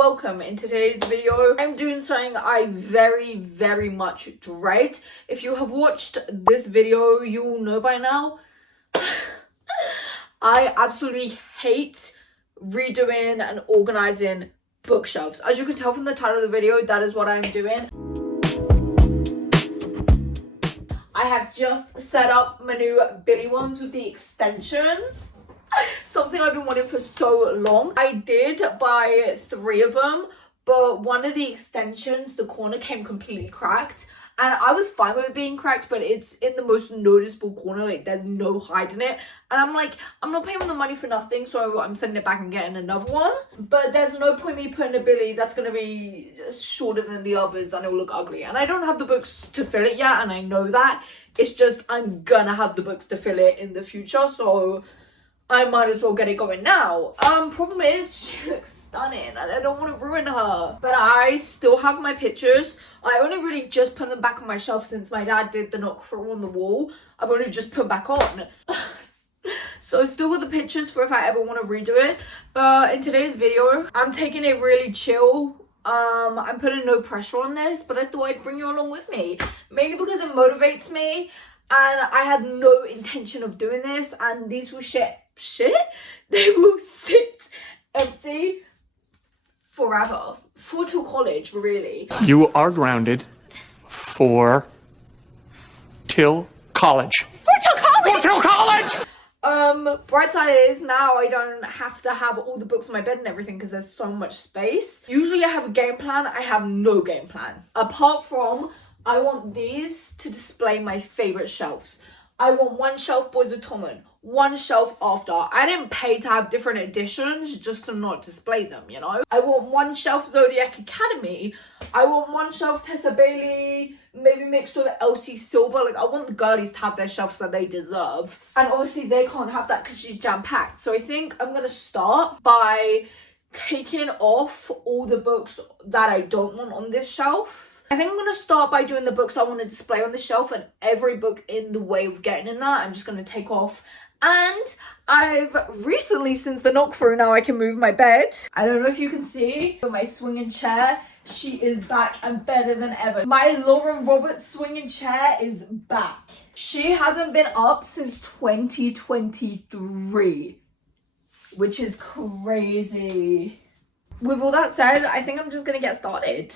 welcome. In today's video I'm doing something I very much dread. If you have watched this video, you will know by now I absolutely hate redoing and organizing bookshelves. As you can tell from the title of the video, that is what I'm doing. I have just set up my new Billy ones with the extensions. Something I've been wanting for so long. I did buy 3 of them, but one of the extensions, the corner came completely cracked. And I was fine with it being cracked, but it's in the most noticeable corner, like there's no hiding it. And I'm like, I'm not paying the money for nothing, so I'm sending it back and getting another one. But there's no point me putting a Billy that's gonna be shorter than the others and it will look ugly. And I don't have the books to fill it yet, and I know that. It's just I'm gonna have the books to fill it in the future, so I might as well get it going now. Problem is, she looks stunning and I don't want to ruin her. But I still have my pictures. I only really just put them back on my shelf since my dad did the knock through on the wall. I've only just put back on. So I still got the pictures for if I ever want to redo it. But in today's video, I'm taking it really chill. I'm putting no pressure on this, but I thought I'd bring you along with me. Mainly because it motivates me. And I had no intention of doing this, and these will they will sit empty forever. For till college, really. You are grounded for till college. For till college! Bright side is now I don't have to have all the books on my bed and everything because there's so much space. Usually I have a game plan. I have no game plan. Apart from, I want these to display my favorite shelves. I want one shelf Boys of Tommen, one shelf After. I didn't pay to have different editions just to not display them, you know. I want one shelf Zodiac Academy. I want one shelf Tessa Bailey, maybe mixed with Elsie Silver. Like, I want the girlies to have their shelves that they deserve. And obviously they can't have that because she's jam-packed. So I think I'm going to start by taking off all the books that I don't want on this shelf. I think I'm going to start by doing the books I want to display on the shelf, and every book in the way of getting in that, I'm just going to take off. And I've recently, since the knock through, now I can move my bed. I don't know if you can see, but my swinging chair, she is back and better than ever. My Lauren Roberts swinging chair is back. She hasn't been up since 2023, which is crazy. With all that said, I think I'm just going to get started.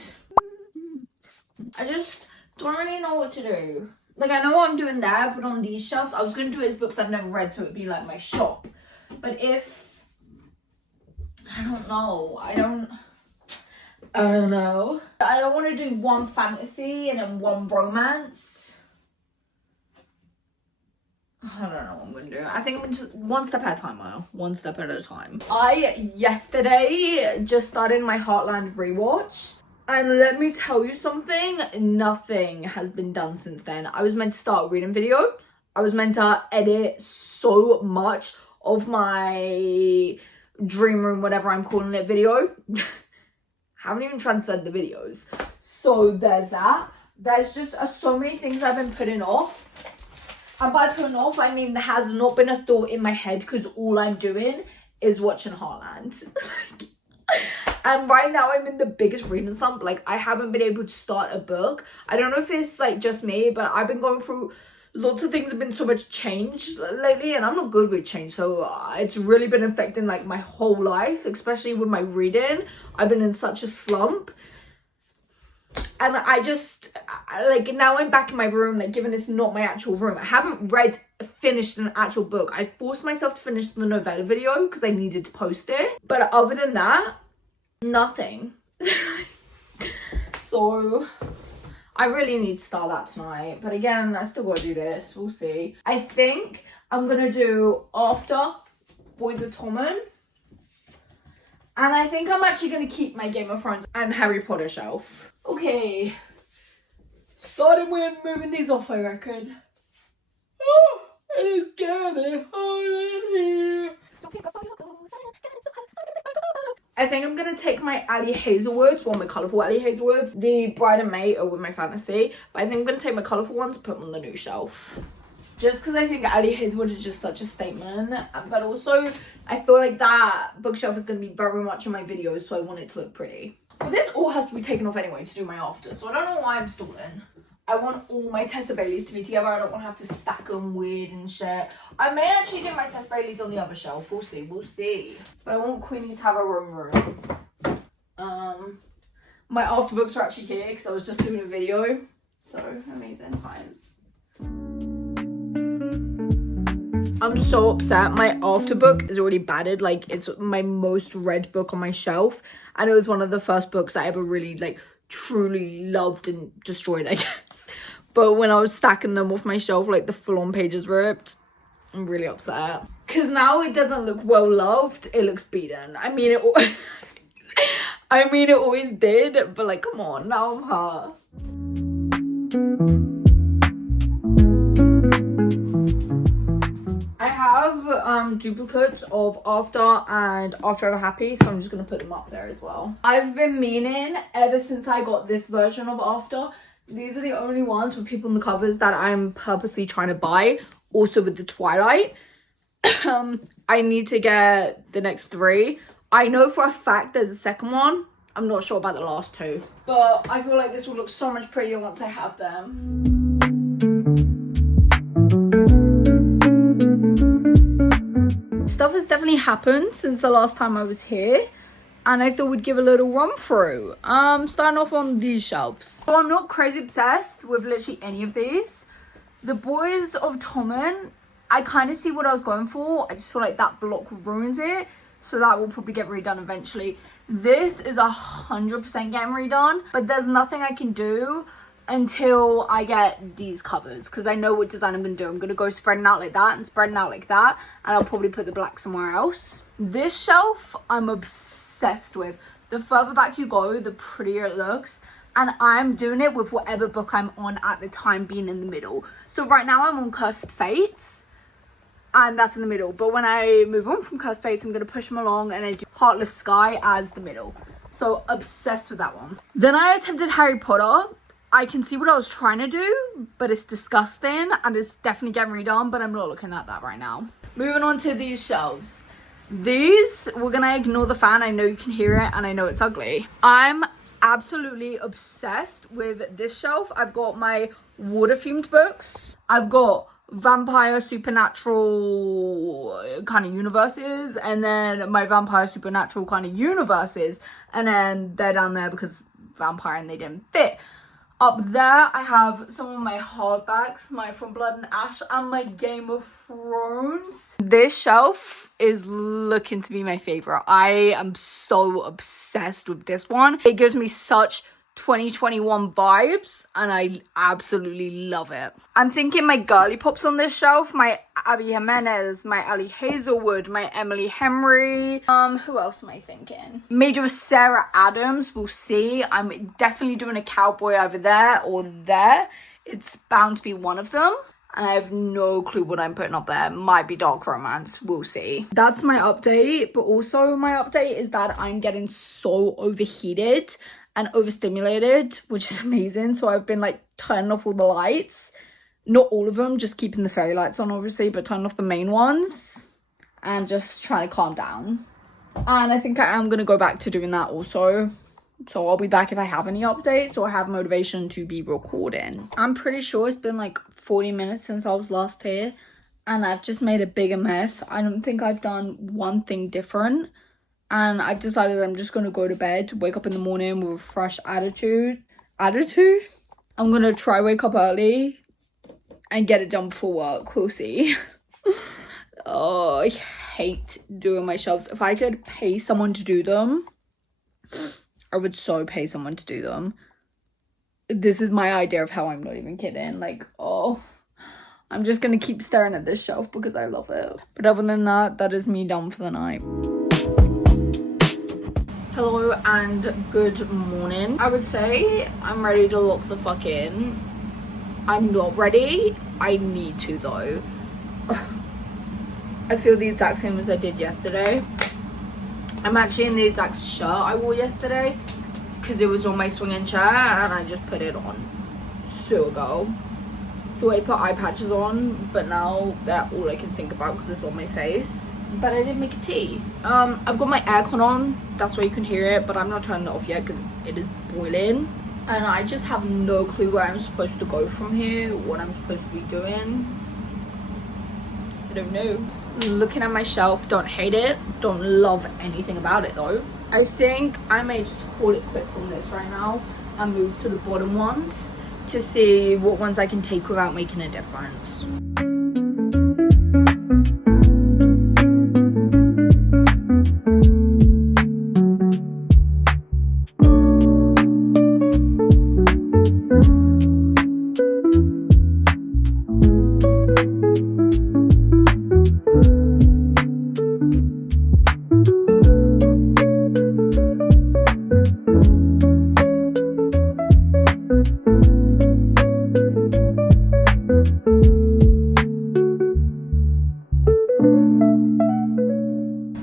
I just don't really know what to do. Like, I know what I'm doing there, but on these shelves, I was going to do his books I've never read, so it'd be like my shop. But if, I don't know. I don't know. I don't want to do one fantasy and then one romance. I don't know what I'm going to do. I think I'm just one step at a time, Maya. One step at a time. I, yesterday, just started my Heartland rewatch. And let me tell you something, nothing has been done since then. I was meant to start a reading video. I was meant to edit so much of my dream room, whatever I'm calling it, video. Haven't even transferred the videos. So there's that. There's just so many things I've been putting off. And by putting off, I mean there has not been a thought in my head because all I'm doing is watching Heartland. And right now I'm in the biggest reading slump. Like, I haven't been able to start a book. I don't know if it's like just me, but I've been going through lots of things. Have been so much change lately, and I'm not good with change, so it's really been affecting like my whole life, especially with my reading. I've been in such a slump, and I just like, now I'm back in my room, like, given it's not my actual room. I haven't finished an actual book. I forced myself to finish the novella video because I needed to post it, but other than that, nothing. So I really need to start that tonight, but again, I still gotta do this. We'll see. I think I'm gonna do After Boys of Tommen, and I think I'm actually gonna keep my Game of Thrones and Harry Potter shelf. Okay, starting with moving these off, I reckon. Oh, it is getting hot in here. I think I'm going to take my Ali Hazelwoods, my colourful Ali Hazelwoods. The Bride and May are with my fantasy. But I think I'm going to take my colourful ones and put them on the new shelf. just because I think Ellie Hazelwood is just such a statement, but also I feel like that bookshelf is going to be very much in my videos, so I want it to look pretty. But this all has to be taken off anyway to do my after, so I don't know why I'm stalling. I want all my Tessa Baileys to be together. I don't want to have to stack them weird and shit. I may actually do my Tessa Baileys on the other shelf. We'll see. But I want Queenie to have a room. My after books are actually here because I was just doing a video. So, amazing times. I'm so upset. My after book is already battered. Like, it's my most read book on my shelf. And it was one of the first books I ever really, like, truly loved and destroyed, I guess. But when I was stacking them off my shelf, like, the full-on pages ripped. I'm really upset. Because now it doesn't look well-loved. It looks beaten. I mean, it always did. But, like, come on. Now I'm hurt. I have duplicates of After and After Ever Happy, so I'm just going to put them up there as well. I've been meaning ever since I got this version of After. These are the only ones with people on the covers that I'm purposely trying to buy. Also with the Twilight. I need to get the next 3. I know for a fact there's a second one. I'm not sure about the last 2. But I feel like this will look so much prettier once I have them. Stuff has definitely happened since the last time I was here, and I thought we'd give a little run through. Starting off on these shelves. So I'm not crazy obsessed with literally any of these. The Boys of Tommen, I kind of see what I was going for. I just feel like that block ruins it, so that will probably get redone eventually. This is 100% getting redone, but there's nothing I can do until I get these covers, because I know what design I'm going to do. I'm going to go spreading out like that and spreading out like that, and I'll probably put the black somewhere else. This shelf I'm obsessed with. The further back you go, the prettier it looks, and I'm doing it with whatever book I'm on at the time being in the middle. So right now I'm on Cursed Fates, and that's in the middle, but when I move on from Cursed Fates, I'm going to push them along and I do Heartless Sky as the middle. So obsessed with that one. Then I attempted Harry Potter. I can see what I was trying to do, but it's disgusting and it's definitely getting redone, but I'm not looking at that right now. Moving on to these shelves. These, we're gonna ignore the fan. I know you can hear it and I know it's ugly. I'm absolutely obsessed with this shelf. I've got my water themed books. I've got vampire supernatural kind of universes, and then my vampire supernatural kind of universes, and then they're down there because vampire and they didn't fit. Up there, I have some of my hardbacks, my From Blood and Ash, and my Game of Thrones. This shelf is looking to be my favorite. I am so obsessed with this one. It gives me such 2021 vibes, and I absolutely love it. I'm thinking my girly pops on this shelf, my Abby Jimenez, my Ellie Hazelwood, my Emily Henry. Who else am I thinking? Maybe with Sarah Adams, we'll see. I'm definitely doing a cowboy over there or there. It's bound to be one of them. And I have no clue what I'm putting up there. Might be dark romance. We'll see. That's my update. But also my update is that I'm getting so overheated and overstimulated, which is amazing. So I've been like turning off all the lights. Not all of them, just keeping the fairy lights on obviously, but turning off the main ones and just trying to calm down. And I think I am going to go back to doing that also. So I'll be back if I have any updates or have motivation to be recording. I'm pretty sure it's been like 40 minutes since I was last here, and I've just made a bigger mess. I don't think I've done one thing different. And I've decided I'm just going to go to bed, wake up in the morning with a fresh attitude. I'm going to try wake up early and get it done before work. We'll see. Oh, I hate doing my shelves. If I could pay someone to do them, I would so pay someone to do them. This is my idea of how, I'm not even kidding. Like, oh, I'm just going to keep staring at this shelf because I love it. But other than that, that is me done for the night. Hello and good morning. I would say I'm ready to lock the fuck in. I'm not ready. I need to though. I feel the exact same as I did yesterday. I'm actually in the exact shirt I wore yesterday because it was on my swinging chair and I just put it on. So ago. thought I'd put eye patches on, but now they're all I can think about because it's on my face. But I didn't make a tea. I've got my aircon on, that's why you can hear it, but I'm not turning it off yet because it is boiling. And I just have no clue where I'm supposed to go from here, what I'm supposed to be doing. I don't know. Looking at my shelf, don't hate it, don't love anything about it though. I think I may just call it quits on this right now and move to the bottom ones to see what ones I can take without making a difference.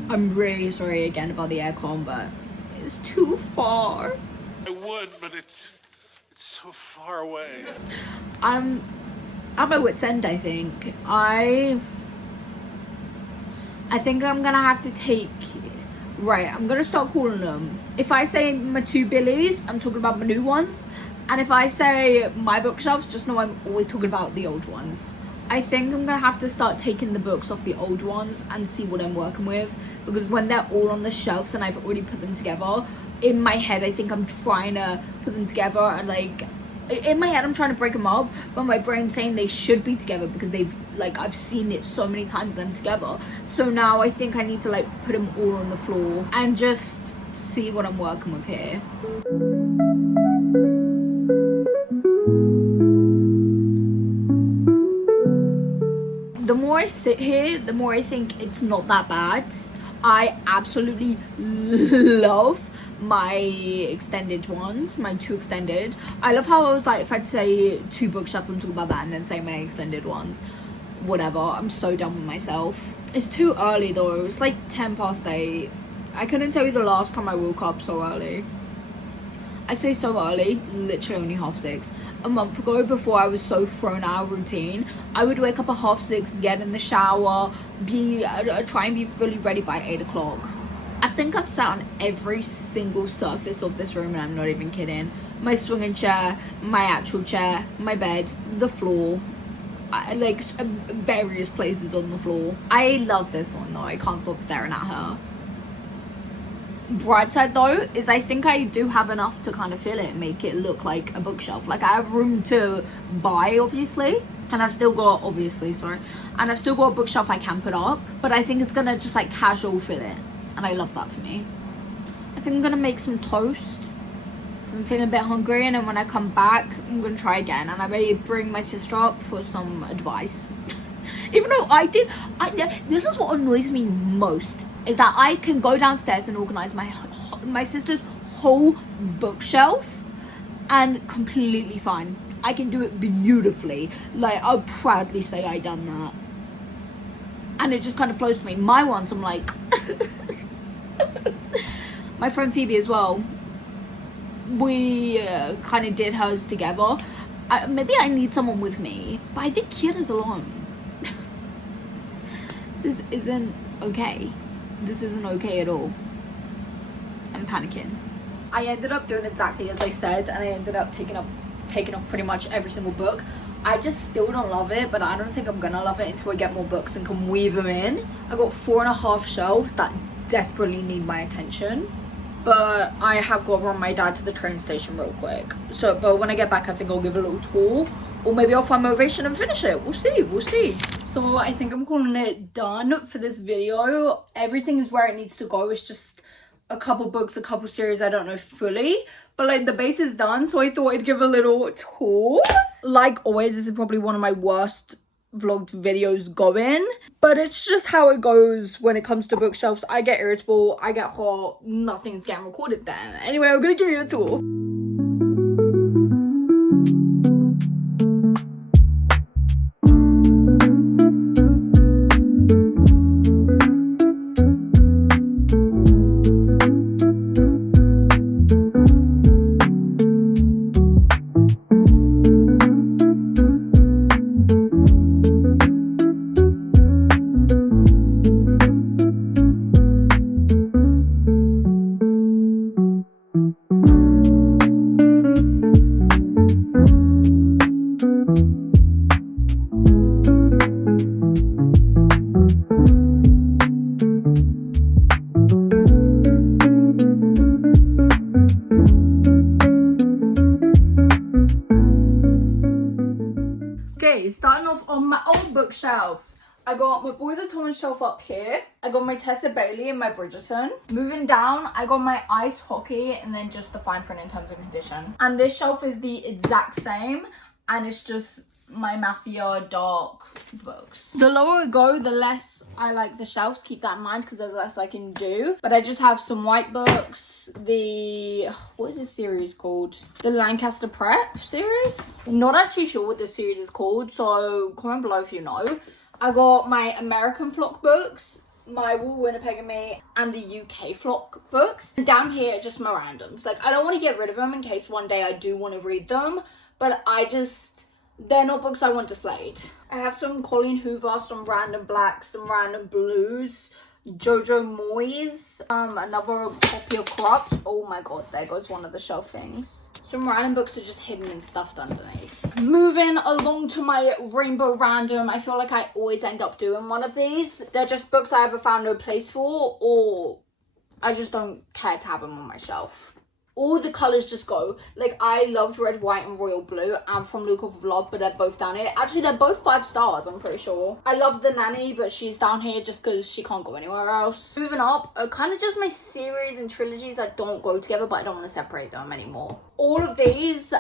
I'm really sorry again about the aircon, but it's too far. I would, but it's so far away. I'm at my wit's end, I think. I think I'm gonna have to take... Right, I'm gonna start calling them. If I say my two Billies, I'm talking about my new ones. And if I say my bookshelves, just know I'm always talking about the old ones. I think I'm gonna have to start taking the books off the old ones and see what I'm working with, because when they're all on the shelves and I've already put them together, in my head I think I'm trying to put them together, and like in my head I'm trying to break them up, but my brain's saying they should be together because they've, like, I've seen it so many times them together. So now I think I need to like put them all on the floor and just see what I'm working with here. The more I sit here, the more I think it's not that bad. I absolutely love my extended ones, my two extended. I love how I was like, if I'd say two bookshelves, I'm talking about that, and then say my extended ones. Whatever, I'm so done with myself. It's too early though, it's like 8:10. I couldn't tell you the last time I woke up so early. I say so early, literally only 6:30. A month ago, before I was so thrown out of routine, I would wake up at 6:30, get in the shower, try and be fully ready by 8 o'clock. I think I've sat on every single surface of this room, and I'm not even kidding. My swinging chair, my actual chair, my bed, the floor, like various places on the floor. I love this one though, I can't stop staring at her. Bright side though is I think I do have enough to kind of fill it and make it look like a bookshelf. Like I have room to buy, obviously, and I've still got and I've still got a bookshelf I can put up, but I think it's gonna just like casual fill it, and I love that for me. I think I'm gonna make some toast. I'm feeling a bit hungry, and then when I come back I'm gonna try again, and I may bring my sister up for some advice. Even though this is what annoys me most, is that I can go downstairs and organize my sister's whole bookshelf and completely fine. I can do it beautifully. Like, I'll proudly say I done that. And it just kind of flows to me. My ones, I'm like... My friend Phoebe as well, we kind of did hers together. Maybe I need someone with me, but I did Kira's alone. This isn't okay. This isn't okay at all. I'm panicking. I ended up doing exactly as I said, and I ended up taking up pretty much every single book. I just still don't love it, but I don't think I'm gonna love it until I get more books and can weave them in. I got 4.5 shelves that desperately need my attention, but I have got to run my dad to the train station real quick. But when I get back, I think I'll give a little tour, or maybe I'll find motivation and finish it. We'll see. So I think I'm calling it done for this video. Everything is where it needs to go. It's just a couple books, a couple series I don't know fully, but like the base is done, so I thought I'd give a little tour. Like always, this is probably one of my worst vlogged videos going, but it's just how it goes when it comes to bookshelves. I get irritable, I get hot, nothing's getting recorded then. Anyway, I'm gonna give you a tour. bookshelves. I got my Boys of Tom shelf up here. I got my Tessa Bailey and my Bridgerton. Moving down, I got my ice hockey and then just the fine print in terms and condition. And this shelf is the exact same, and it's just my Mafia dark books. The lower I go, the less I like the shelves. Keep that in mind because there's less I can do. But I just have some white books. What is this series called? The Lancaster Prep series. Not actually sure what this series is called, so comment below if you know. I got my American flock books, my Wool, Winnipeg and Me, and the UK flock books. And down here, just my randoms. Like, I don't want to get rid of them in case one day I do want to read them, but they're not books I want displayed. I have some Colleen Hoover, some random blacks, some random blues, Jojo Moyes, another copy of Corrupt. Oh my god, there goes one of the shelf things. Some random books are just hidden and stuffed underneath. Moving along to my rainbow random, I feel like I always end up doing one of these. They're just books I either found no place for, or I just don't care to have them on my shelf. All the colours just go. Like, I loved Red, White and Royal Blue and From Luke of Love, but they're both down here. Actually, they're both 5 stars, I'm pretty sure. I love The Nanny, but she's down here just because she can't go anywhere else. Moving up, kind of just my series and trilogies that don't go together, but I don't want to separate them anymore. All of these,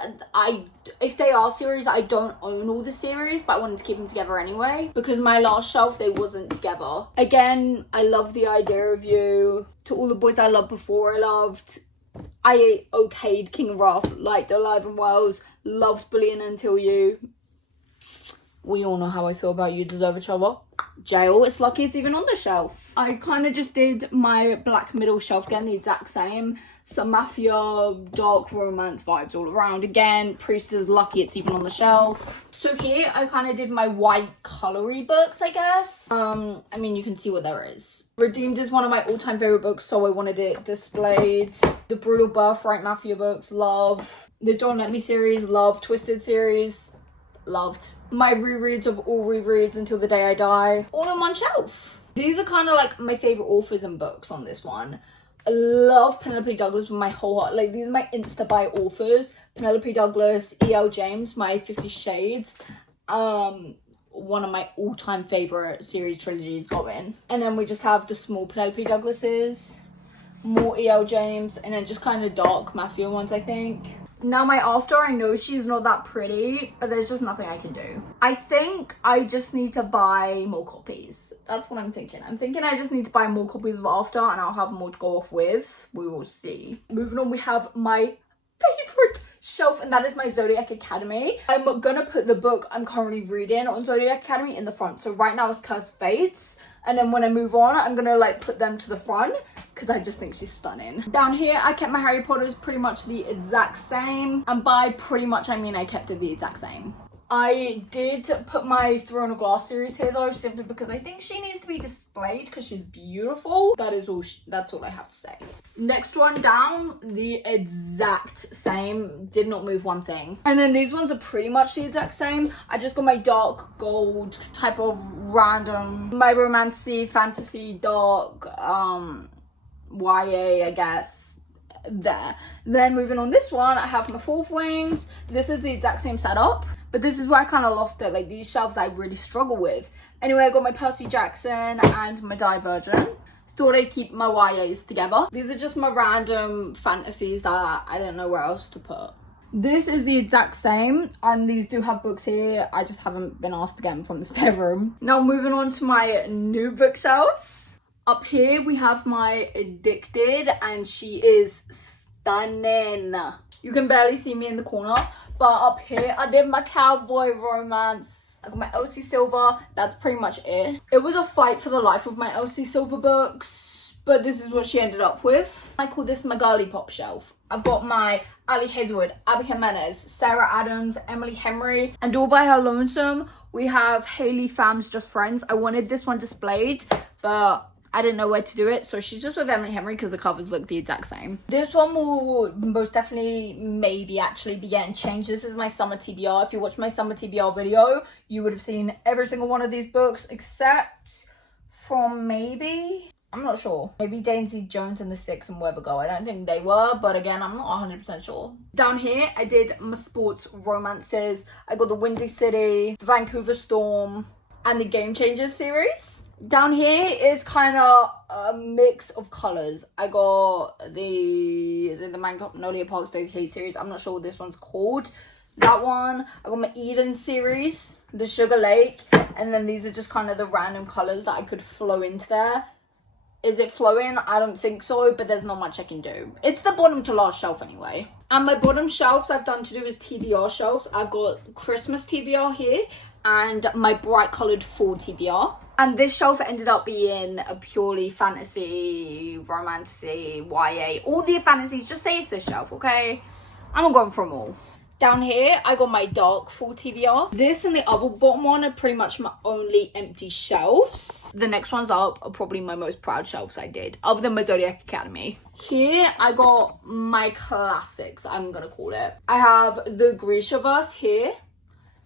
if they are series, I don't own all the series, but I wanted to keep them together anyway, because my last shelf, they wasn't together. Again, I love The Idea of You. To All the Boys I Loved Before I Loved. I okayed King of Wrath, liked Alive and Wells, loved Bullying Until You. We all know how I feel about You Deserve Each Other. Jail, it's lucky it's even on the shelf. I kind of just did my black middle shelf again, the exact same. Some Mafia, dark romance vibes all around again. Priest is lucky it's even on the shelf. So here I kind of did my white colory books, I guess. I mean, you can see what there is. Redeemed is one of my all-time favorite books, so I wanted it displayed. The Brutal Birthright Mafia books, love. The Don't Let Me series, love. Twisted series, loved. My rereads of all rereads Until the Day I Die, all on one shelf. These are kind of like my favorite authors and books on this one. I love Penelope Douglas with my whole heart. Like, these are my insta-buy authors. Penelope Douglas, E.L. James, my 50 Shades. One of my all-time favorite series trilogies going. And then we just have the small Penelope Douglases, more E.L. James, and then just kind of dark Mafia ones, I think. Now my after, I know she's not that pretty, but there's just nothing I can do. I think I just need to buy more copies. That's what I'm thinking. I'm thinking I just need to buy more copies of After, and I'll have more to go off with. We will see. Moving on, we have my favorite shelf, and that is my Zodiac Academy. I'm gonna put the book I'm currently reading on Zodiac Academy in the front. So right now it's Cursed Fates, and then when I move on, I'm gonna like put them to the front because I just think she's stunning. Down here, I kept my Harry Potters pretty much the exact same, and by pretty much I mean I kept it the exact same. I did put my Throne of Glass series here though, simply because I think she needs to be displayed because she's beautiful. That's all I have to say. Next one down, the exact same. Did not move one thing. And then these ones are pretty much the exact same. I just got my dark gold type of random, my romancy, fantasy, dark, YA, I guess. There. Then moving on this one, I have my Fourth Wings. This is the exact same setup, but this is where I kind of lost it. Like, these shelves I really struggle with. Anyway, I got my Percy Jackson and my Divergent. Thought I'd keep my YAs together. These are just my random fantasies that I don't know where else to put. This is the exact same, and these do have books here. I just haven't been asked to get them from the spare room. Now moving on to my new bookshelves. Up here we have my Addicted, and she is stunning. You can barely see me in the corner, but up here I did my cowboy romance. I got my Elsie Silver. That's pretty much it. It was a fight for the life of my Elsie Silver books, but this is what she ended up with. I call this my girly pop shelf. I've got my Ali Hazelwood, Abby Jimenez, Sarah Adams, Emily Henry, and all by her lonesome we have Haley Pham's Just Friends. I wanted this one displayed, but I didn't know where to do it, so she's just with Emily Henry because the covers look the exact same. This one will most definitely maybe actually be getting changed. This is my summer TBR. If you watched my summer TBR video, you would have seen every single one of these books except from maybe, I'm not sure, maybe Daisy Jones and the Six and Where Go. I don't think they were, but again, I'm not 100% sure. Down here, I did my sports romances. I got the Windy City, the Vancouver Storm, and the Game Changers series. Down here is kind of a mix of colors. I got the Magnolia Park Stage Heat series. I'm not sure what this one's called. That one. I got my Eden series, the Sugar Lake, and then these are just kind of the random colors that I could flow into there. Is it flowing? I don't think so, but there's not much I can do. It's the bottom to last shelf anyway. And my bottom shelves I've done to do is TBR shelves. I've got Christmas TBR here and my bright coloured fall TBR. And this shelf ended up being a purely fantasy, romantasy, YA, all the fantasies. Just say it's this shelf, okay? I'm not going for them all. Down here, I got my dark full TBR. This and the other bottom one are pretty much my only empty shelves. The next ones up are probably my most proud shelves I did, other than my Zodiac Academy. Here, I got my classics, I'm gonna call it. I have the Grishaverse here,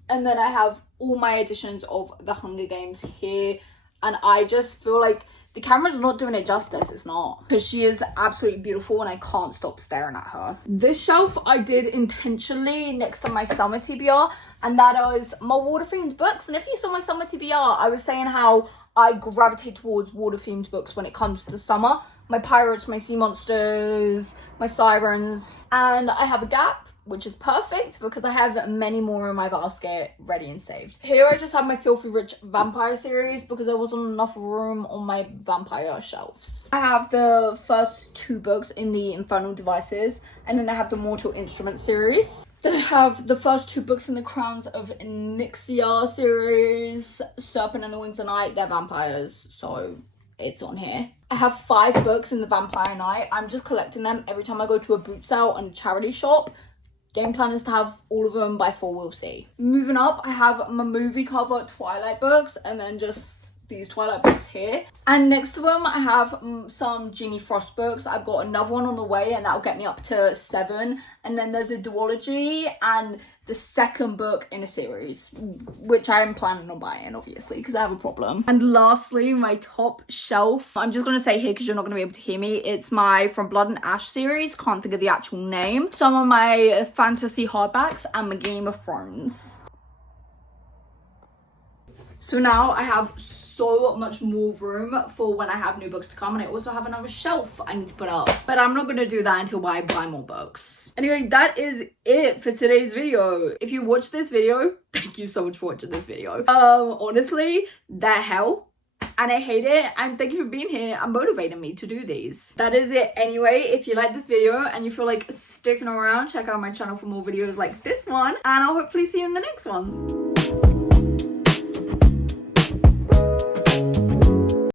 and then I have all my editions of the Hunger Games here. And I just feel like the camera's not doing it justice, it's not. Because she is absolutely beautiful and I can't stop staring at her. This shelf I did intentionally next to my summer TBR, and that is my water-themed books. And if you saw my summer TBR, I was saying how I gravitate towards water-themed books when it comes to summer. My pirates, my sea monsters, my sirens. And I have a gap, which is perfect because I have many more in my basket ready and saved. Here I just have my Filthy Rich Vampire series because there wasn't enough room on my vampire shelves. I have the first 2 books in the Infernal Devices, and then I have the Mortal Instruments series. Then I have the first 2 books in the Crowns of Nixia series, Serpent and the Wings of Night. They're vampires, so it's on here. I have 5 books in the Vampire Night. I'm just collecting them every time I go to a boot sale and a charity shop. Game plan is to have all of them by fall, we'll see. Moving up, I have my movie cover Twilight books, and then just these Twilight books here. And next to them, I have some Jeannie Frost books. I've got another one on the way, and that'll get me up to 7. And then there's a duology and the second book in a series, which I am planning on buying, obviously, because I have a problem. And lastly, my top shelf. I'm just going to say here because you're not going to be able to hear me. It's my From Blood and Ash series. Can't think of the actual name. Some of my fantasy hardbacks and my Game of Thrones. So now I have so much more room for when I have new books to come, and I also have another shelf I need to put up. But I'm not going to do that until I buy more books. Anyway, that is it for today's video. If you watched this video, thank you so much for watching this video. Honestly, they're hell. And I hate it, and thank you for being here and motivating me to do these. That is it anyway. If you like this video and you feel like sticking around, check out my channel for more videos like this one, and I'll hopefully see you in the next one.